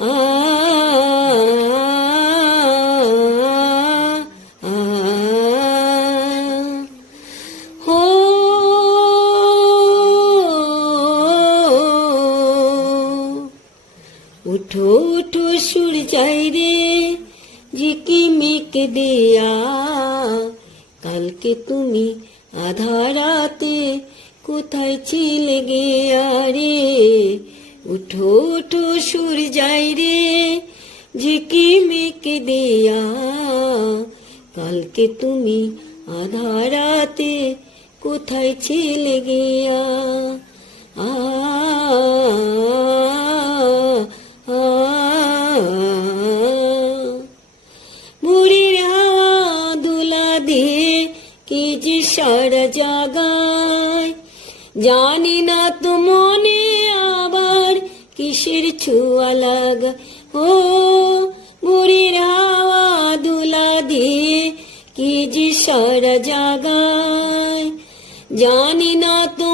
আ আ হো উঠো উঠো সূর্যাই রে ঝিকিমিক দিয়া, কালকে তুমি আধারাতে কোথায় ছিলে গিয়া রে। উঠো উঠো সূর্যাই রে ঝিকিমিক দিয়া, কালকে তুমি আধারাতে কোথায় ছিলে গিয়া। আ ভোরের হাওয়া দুলা দিয়ে কি যে সারা জাগায়, জানি না তো মনে আবার কিসের ছোঁয়া লাগা। ও ভোরের হাওয়া দুলা দিয়ে কি যে সারা জাগায়, জানি না তো